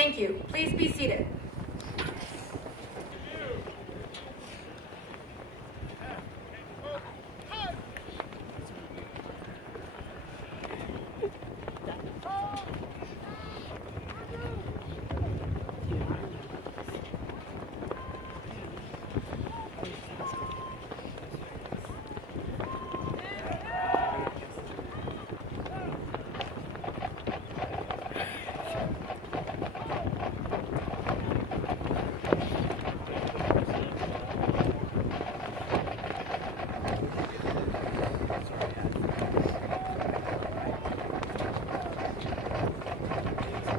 Thank you. Please be seated.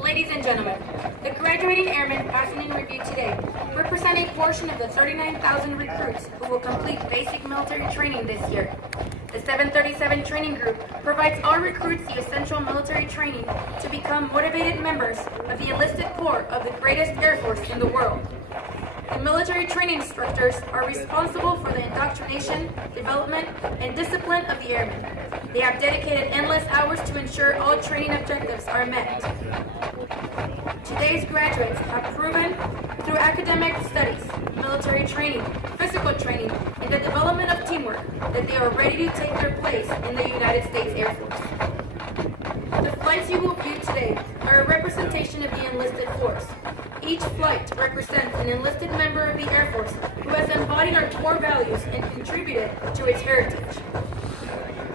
Ladies and gentlemen, the graduating airmen passing in review today represent a portion of the 39,000 recruits who will complete basic military training this year. The 737 Training Group provides all recruits the essential military training to become motivated members of the enlisted corps of the greatest Air Force in the world. The military training instructors are responsible for the indoctrination, development, and discipline of the airmen. They have dedicated endless hours to ensure all training objectives are met. Today's graduates have proven through academic studies, military training, physical training, and the development of teamwork that they are ready to take their place in the United States Air Force. The flights you will view today are a representation of the enlisted force. Each flight represents an enlisted member of the Air Force who has embodied our core values and contributed to its heritage.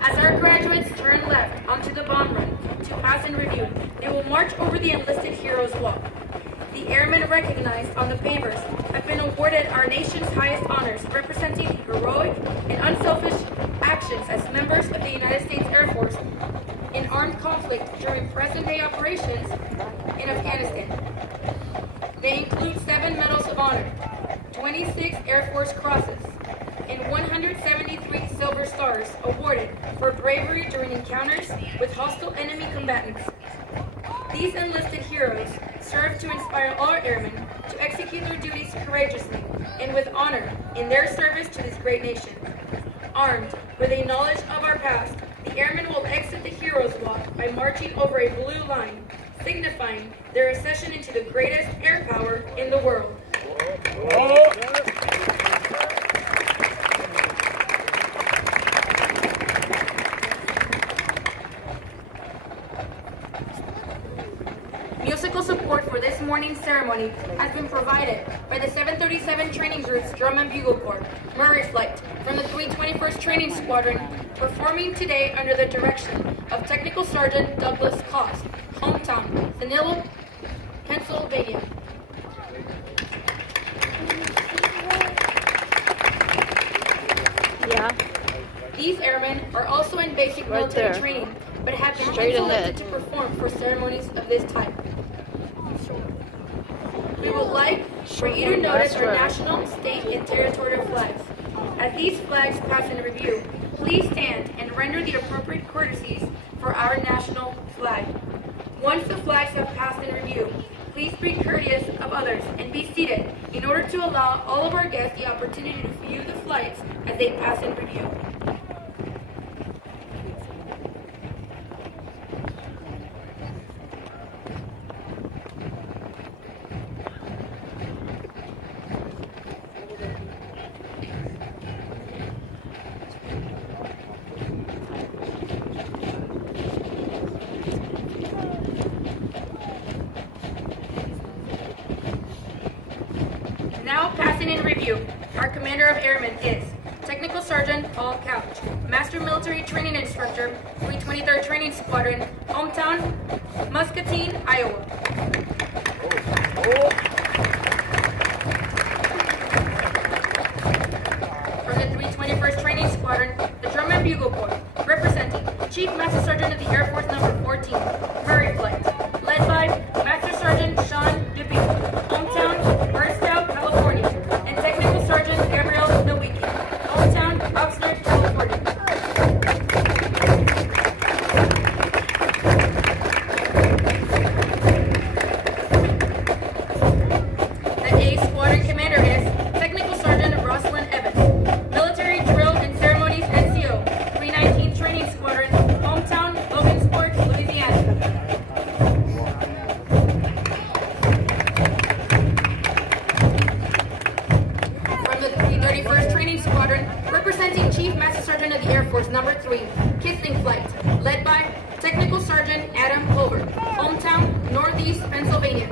As our graduates turn left onto the bomb run to pass in review, they will march over the enlisted heroes walk. The airmen recognized on the pavers have been awarded our nation's highest honors, representing heroic and unselfish actions as members of the United States Air Force in armed conflict during present-day operations in Afghanistan. They include 7 Medals of Honor, 26 Air Force Crosses, and 173 Silver Stars awarded for bravery during encounters with hostile enemy combatants. These enlisted heroes serve to inspire all airmen to execute their duties courageously and with honor in their service to this great nation. Armed with a knowledge of our past, the airmen will exit the Heroes Walk by marching over a blue line, signifying their accession into the greatest air power in the world. Musical support for this morning's ceremony has been provided by the 737 Training Group's Drum and Bugle Corps, Murray Flight, from the 321st Training Squadron, performing today under the direction of Technical Sergeant Douglas Cost, hometown, Vanilla, Pennsylvania. Yeah. These airmen are also in basic military training, but have been selected to perform for ceremonies of this type. We would like for you to notice our national, state, and territorial flags. As these flags pass in review, please stand and render the appropriate courtesies for our national flag. Once the flags have passed in review, please be courteous of others and be seated in order to allow all of our guests the opportunity to view the flights as they pass in review. Now passing in review, our Commander of Airmen is Technical Sergeant Paul Couch, Master Military Training Instructor, 323rd Training Squadron, hometown, Muscatine, Iowa. From the 321st Training Squadron, the Drum and Bugle Corps, representing Chief Master Sergeant of the Air Force Number 14, Murray Flight, led by Master Sergeant Sean DeBee, hometown, Burstow, California, and Technical Sergeant Gabriel Nowicki, hometown, Oxnard, California. The A Squadron Commander is Technical Sergeant Rosalind Evans, Military Drill and Ceremonies NCO, 319th Training Squadron, hometown, Logansport, Louisiana. Sergeant of the Air Force, number 3, Kissing Flight, led by Technical Sergeant Adam Clover, hometown, Northeast Pennsylvania.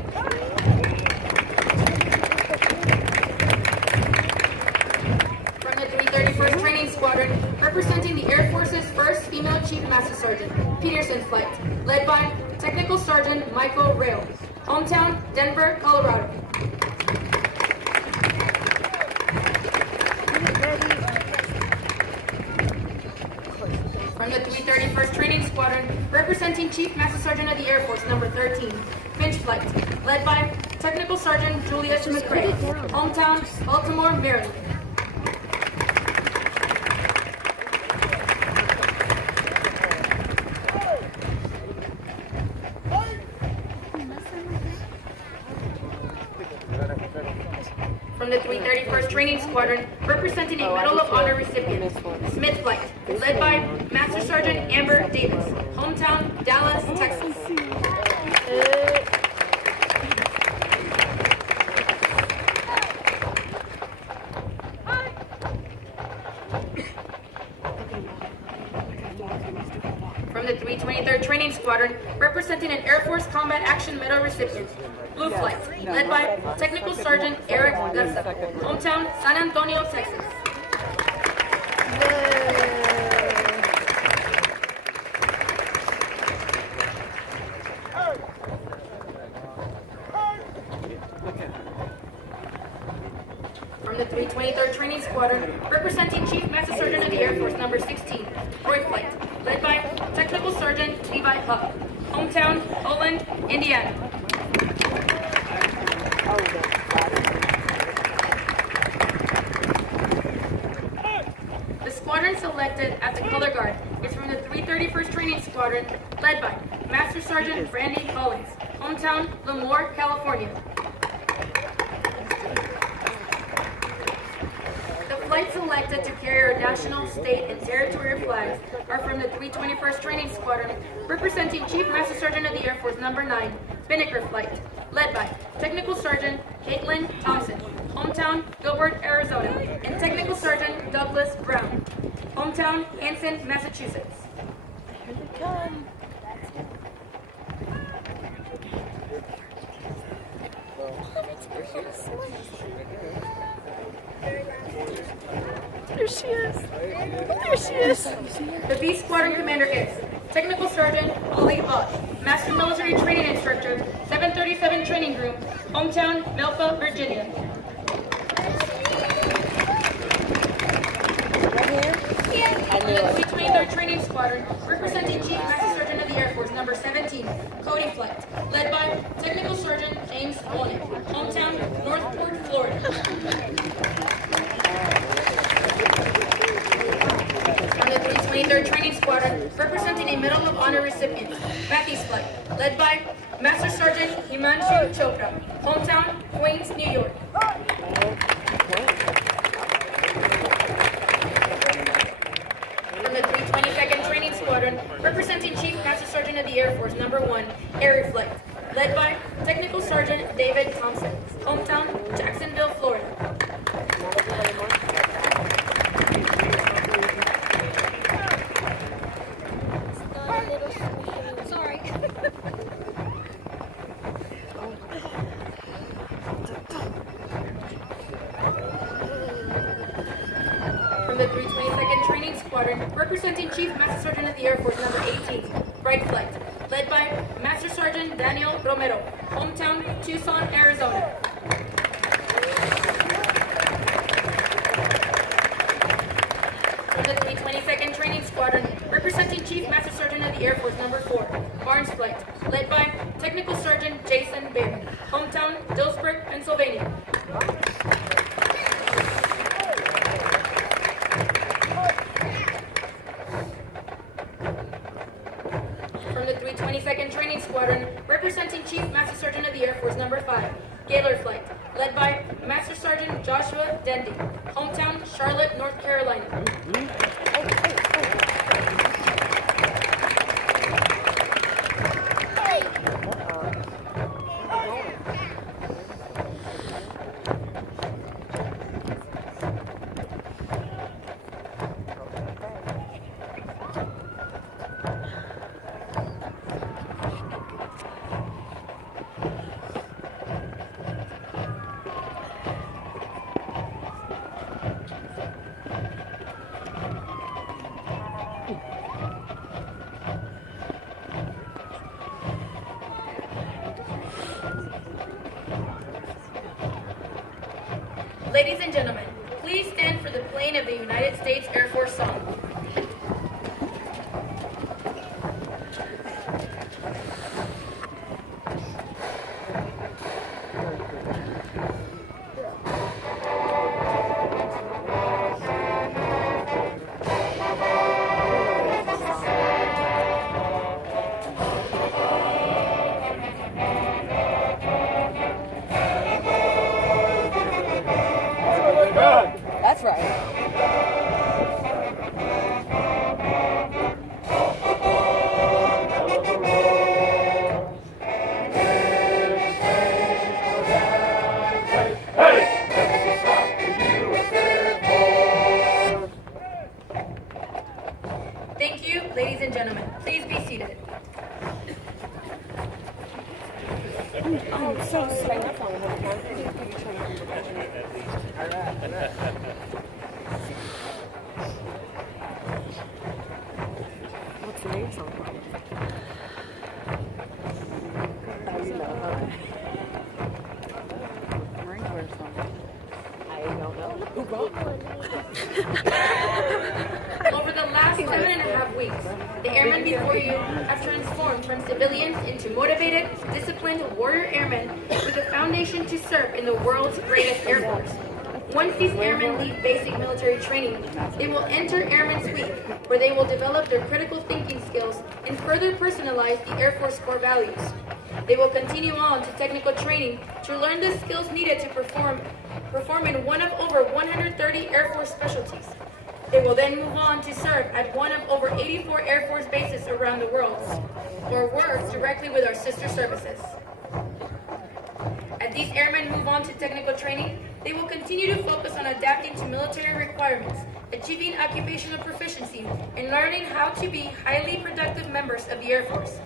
From the 331st Training Squadron, representing the Air Force's first female Chief Master Sergeant, Peterson Flight, led by Technical Sergeant Michael Rail, hometown, Denver, Colorado. From the 331st Training Squadron, representing Chief Master Sergeant of the Air Force, number 13, Finch Flight, led by Technical Sergeant Julius McCrae, hometown, Baltimore, Maryland. From the 331st Training Squadron, representing a Medal of Honor recipient, Smith Flight, led by Master Sergeant Amber Davis, hometown, Dallas, Texas. From the 323rd Training Squadron, representing an Air Force Combat Action Medal recipient, Blue Flight, led by Technical Sergeant Eric Garza, hometown, San Antonio, Texas. From the 323rd Training Squadron, representing Chief Master Sergeant of the Air Force, number 16, Roy Flight, led by Technical Sergeant Levi Huff, hometown, Holland, Indiana. The squadron selected as the color guard is from the 331st Training Squadron, led by Master Sergeant Brandy Collins, hometown, Lemoore, California. The flights selected to carry our national, state, and territorial flags are from the 321st Training Squadron, representing Chief Master Sergeant of the Air Force, number 9, Spinnaker Flight, led by Technical Sergeant Caitlin Thompson, hometown, Gilbert, Arizona, and Technical Sergeant Douglas Brown, hometown, Hanson, Massachusetts. Here they come. There she is. There she is. The B Squadron Commander is Technical Sergeant Ali Bott, Master Military Training Instructor, 737 Training Group, hometown, Melfa, Virginia. From the 323rd Training Squadron, representing Chief Master Sergeant of the Air Force, number 17, Cody Flight, led by Technical Sergeant James Olney, hometown, Northport, Florida. From the 323rd Training Squadron, representing a Medal of Honor recipient, Matthews Flight, led by Master Sergeant Himanshu Chopra, hometown, Queens, New York. From the 322nd Training Squadron, representing Chief Master Sergeant of the Air Force, number 1, Air Flight, led by Technical Sergeant David Thompson, hometown, Jacksonville, Florida. Sorry. From the 322nd Training Squadron, representing Chief Master Sergeant of the Air Force, number 18, Bright Flight, led by Master Sergeant Daniel Romero, hometown, Tucson, Arizona. From the 322nd Training Squadron, representing Chief Master Sergeant of the Air Force, number 4, Barnes Flight, led by Technical Sergeant Jason Baird, hometown, Dillsburg, Pennsylvania. From the 322nd Training Squadron, representing Chief Master Sergeant of the Air Force, number 5, Gaylor Flight, led by Master Sergeant Joshua Dendy, hometown, Charlotte, North Carolina. Ladies and gentlemen, please stand for the playing of the United States Air Force song. That's right. Thank you, ladies and gentlemen. Please be seated. I'm so sorry. What's the name song from? Oh, you know, huh? Marine Corps song. I don't know. Who wrote Over the last 7.5 weeks, the airmen before you have transformed from civilians into motivated, disciplined warrior airmen with a foundation to serve in the world's greatest Air Force. Once these airmen leave basic military training, they will enter Airmen's Week, where they will develop their critical thinking skills and further personalize the Air Force core values. They will continue on to technical training to learn the skills needed to perform in one of over 130 Air Force specialties. They will then move on to serve at one of over 84 Air Force bases around the world, or work directly with our sister services. As these airmen move on to technical training, they will continue to focus on adapting to military requirements, achieving occupational proficiency, and learning how to be highly productive members of the Air Force.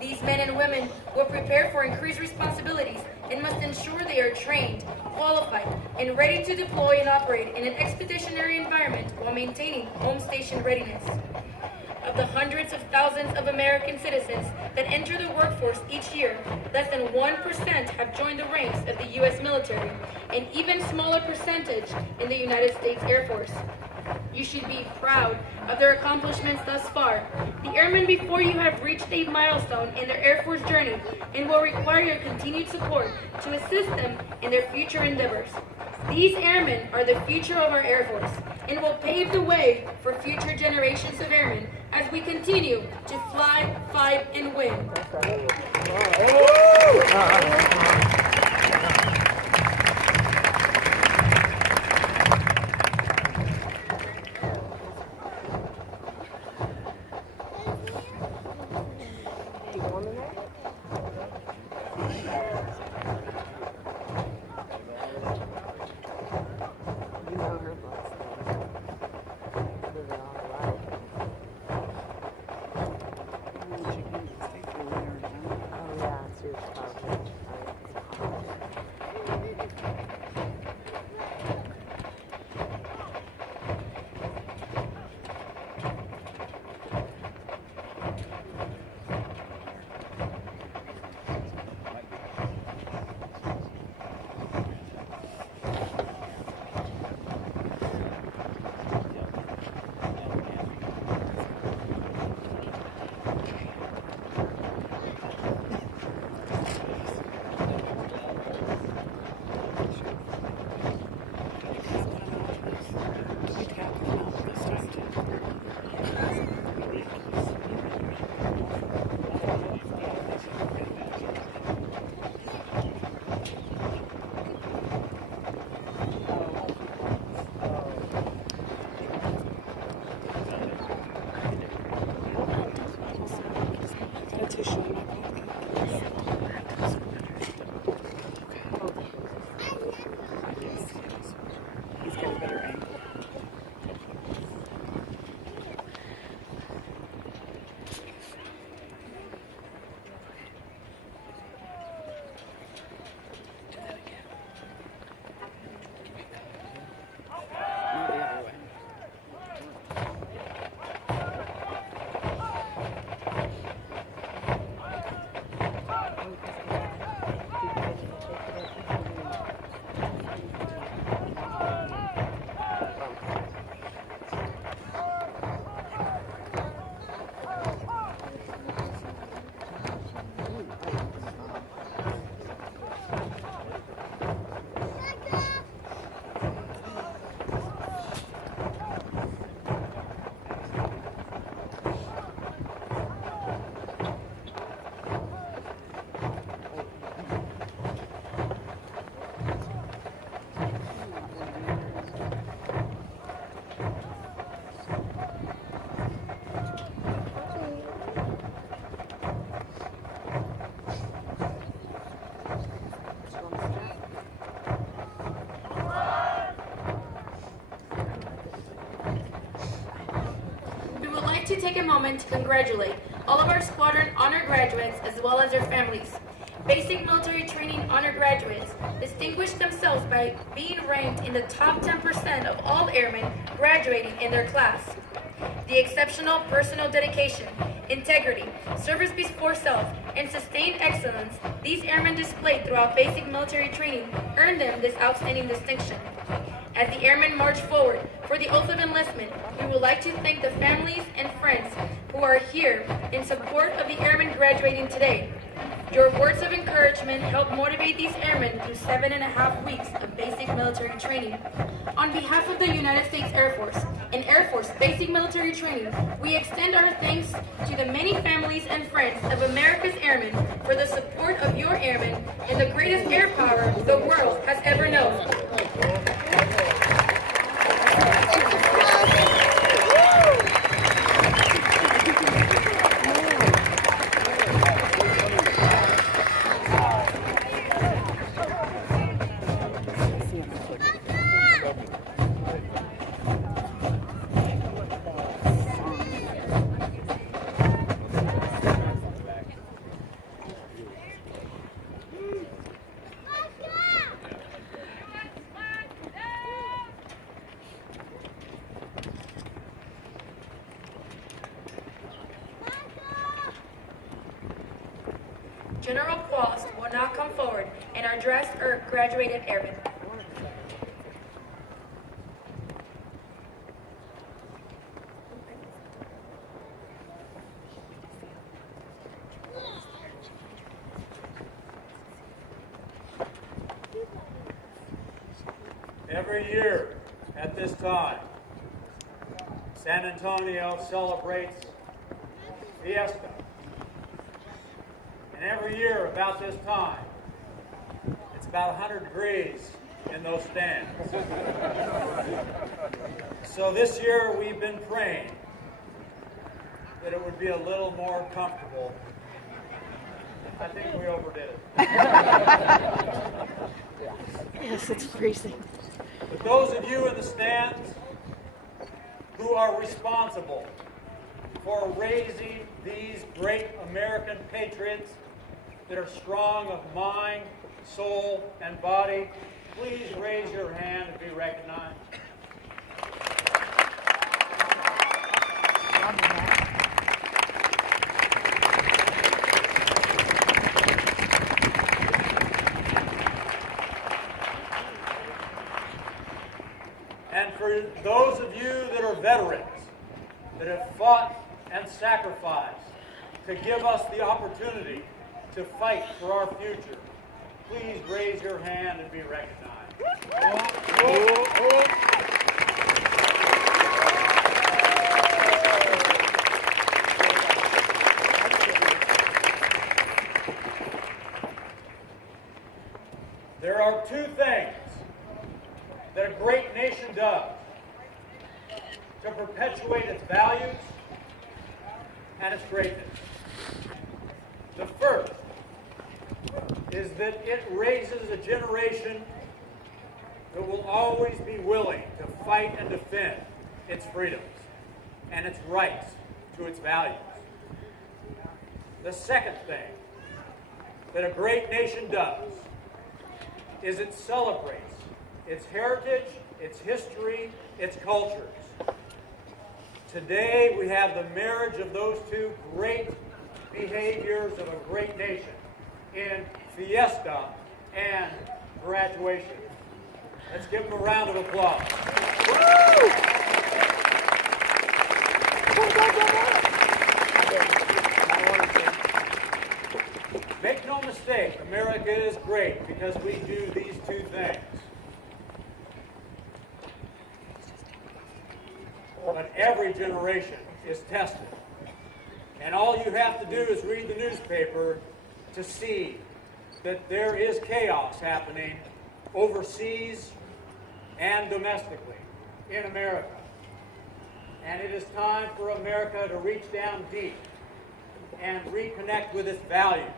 These men and women will prepare for increased responsibilities and must ensure they are trained, qualified, and ready to deploy and operate in an expeditionary environment while maintaining home station readiness. Of the hundreds of thousands of American citizens that enter the workforce each year, less than 1% have joined the ranks of the U.S. military, an even smaller percentage in the United States Air Force. You should be proud of their accomplishments thus far. The airmen before you have reached a milestone in their Air Force journey and will require your continued support to assist them in their future endeavors. These airmen are the future of our Air Force and will pave the way for future generations of airmen as we continue to fly, fight, and win. take a moment to congratulate all of our squadron honor graduates as well as their families. Basic military training honor graduates distinguished themselves by being ranked in the top 10% of all airmen graduating in their class. The exceptional personal dedication, integrity, service before self, and sustained excellence these airmen displayed throughout basic military training earned them this outstanding distinction. As the airmen march forward for the oath of enlistment, we would like to thank the families and friends who are here in support of the airmen graduating today. Your words of encouragement help motivate these airmen through 7.5 weeks of basic military training. On behalf of the United States Air Force and Air Force Basic Military Training, we extend our thanks to the many families and friends of America's airmen for the support of your airmen and the greatest air power the world has ever known. General Quast will now come forward and address our graduated airmen. Every year at this time, San Antonio celebrates Fiesta. And every year about this time, it's about 100 degrees in those stands. So this year we've been praying that it would be a little more comfortable. I think we overdid it. Yes, it's freezing. But those of you in the stands who are responsible for raising these great American patriots that are strong of mind, soul, and body, please raise your hand and be recognized. And for those of you that are veterans, that have fought and sacrificed to give us the opportunity to fight for our future, please raise your hand and be recognized. There are two things that a great nation does to perpetuate its values and its greatness. The first is that it raises a generation that will always be willing to fight and defend its freedoms and its rights to its values. The second thing that a great nation does is it celebrates its heritage, its history, its cultures. Today we have the marriage of those two great behaviors of a great nation in Fiesta and graduation. Let's give them a round of applause. Woo! Make no mistake, America is great because we do these two things. But every generation is tested. And all you have to do is read the newspaper to see that there is chaos happening overseas and domestically in America. And it is time for America to reach down deep and reconnect with its values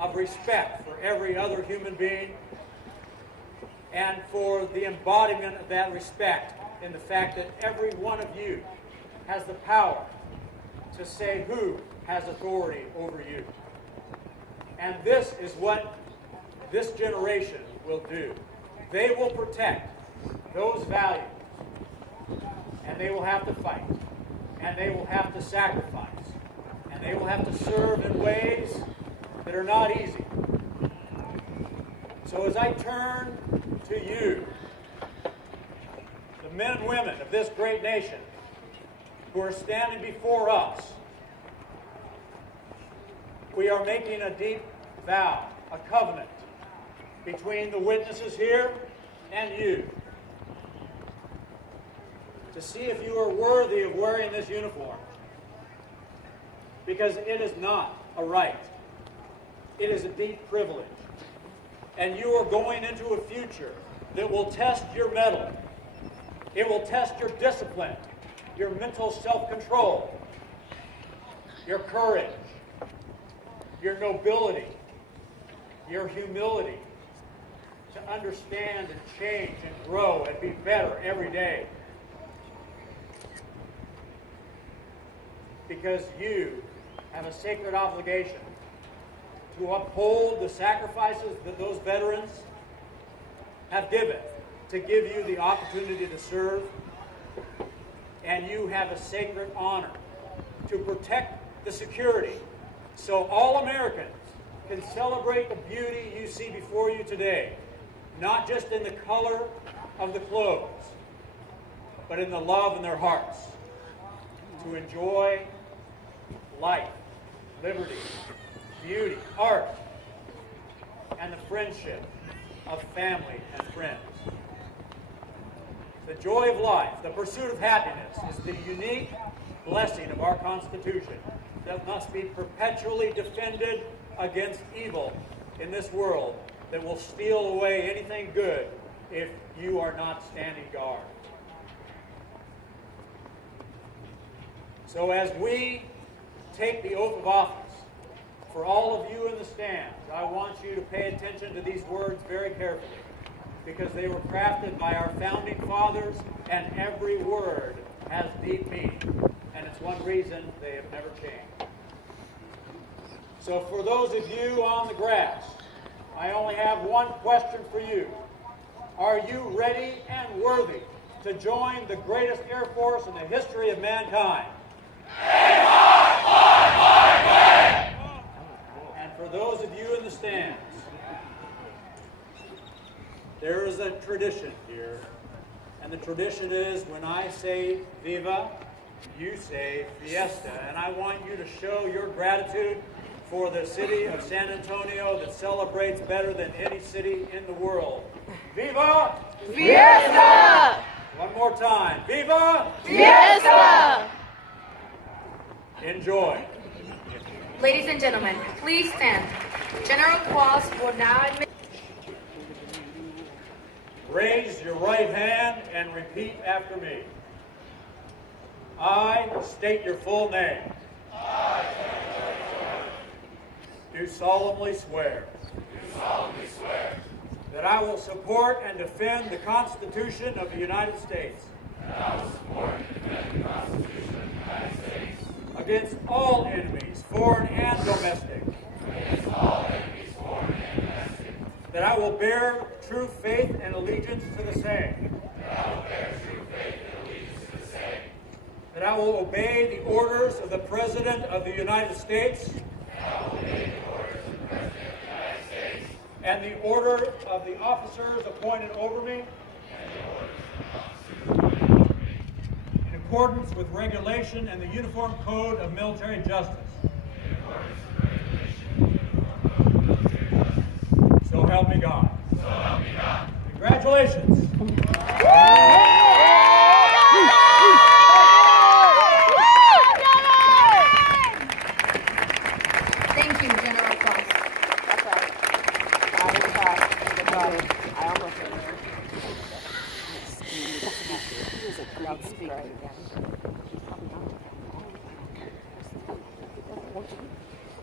of respect for every other human being and for the embodiment of that respect in the fact that every one of you has the power to say who has authority over you. And this is what this generation will do. They will protect those values, and they will have to fight, and they will have to sacrifice, and they will have to serve in ways that are not easy. So as I turn to you, the men and women of this great nation who are standing before us, we are making a deep vow, a covenant between the witnesses here and you to see if you are worthy of wearing this uniform. Because it is not a right. It is a deep privilege. And you are going into a future that will test your mettle. It will test your discipline, your mental self-control, your courage, your nobility, your humility to understand and change and grow and be better every day. Because you have a sacred obligation to uphold the sacrifices that those veterans have given to give you the opportunity to serve. And you have a sacred honor to protect the security so all Americans can celebrate the beauty you see before you today, not just in the color of the clothes, but in the love in their hearts, to enjoy life, liberty, beauty, art, and the friendship of family and friends. The joy of life, the pursuit of happiness, is the unique blessing of our Constitution that must be perpetually defended against evil in this world that will steal away anything good if you are not standing guard. So as we take the oath of office, for all of you in the stands, I want you to pay attention to these words very carefully, because they were crafted by our founding fathers, and every word has deep meaning, and it's one reason they have never changed. So for those of you on the grass, I only have one question for you. Are you ready and worthy to join the greatest Air Force in the history of mankind? And for those of you in the stands, there is a tradition here, and the tradition is when I say viva, you say fiesta, and I want you to show your gratitude for the city of San Antonio that celebrates better than any city in the world. Viva! Fiesta! One more time. Viva! Fiesta! Enjoy. Ladies and gentlemen, please stand. General Qualls will now admit. Raise your right hand and repeat after me. I state your full name. Do solemnly swear. That I will support and defend the Constitution of the United States. Against all enemies, foreign and domestic. That I will bear true faith and allegiance to the same. That I will obey the orders of the President of the United States. And the order of the officers appointed over me. In accordance with regulation and the Uniform Code of Military Justice. So help me God. Congratulations. Thank you, General Qualls. That's right. I was fast. Good job. I almost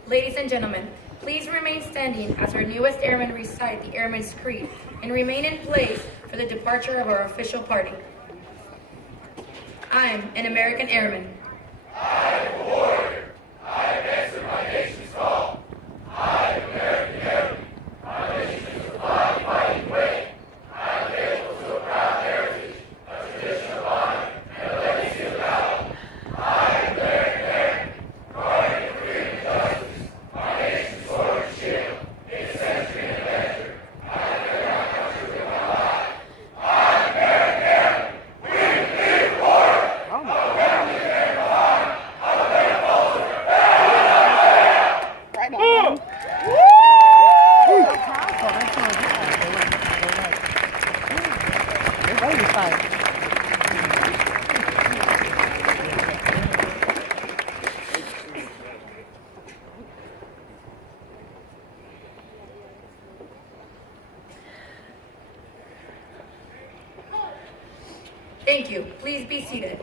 Ladies and gentlemen, please remain standing as our newest airmen recite the Airman's Creed and remain in place for the departure of our official party. I'm an American airman. I'm a warrior. 95. Thank you. Please be seated.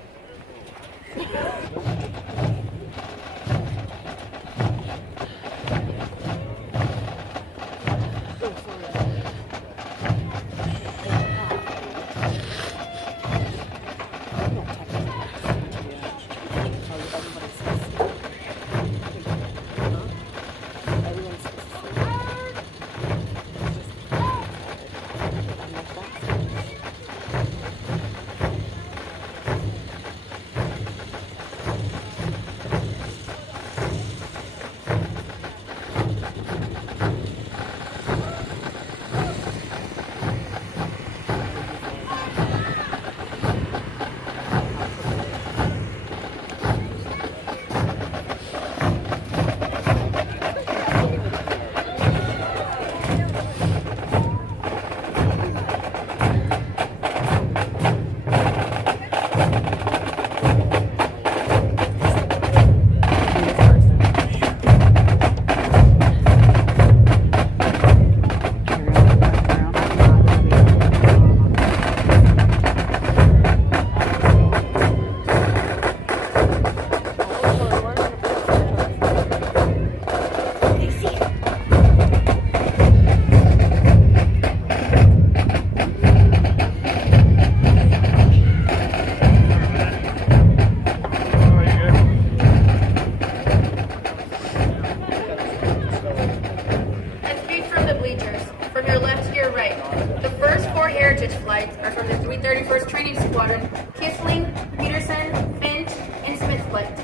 Let's read from the bleachers, from your left to your right. The first four heritage flights are from the 331st Training Squadron, Kissling, Peterson, Finch, and Smith flight.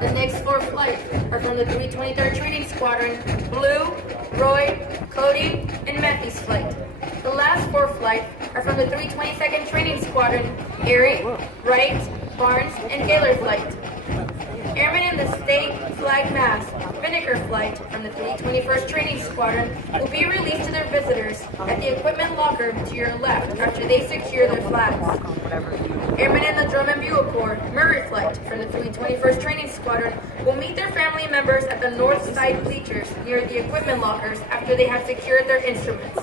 The next four flights are from the 323rd Training Squadron, Blue, Roy, Cody, and Matthews flight. The last four flights are from the 322nd Training Squadron, Erie, Wright, Barnes, and Gaylor flight. Airmen in the state flag mask, Vinegar flight from the 321st Training Squadron will be released to their visitors at the equipment locker to your left after they secure their flags. Airmen in the Drum and Bugle Corps, Murray flight from the 321st Training Squadron will meet their family members at the north side bleachers near the equipment lockers after they have secured their instruments.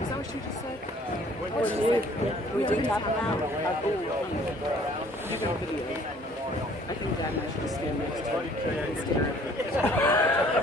Is that what she just said? We did tap them out. You got video. I think Dad and I should just stand next to it.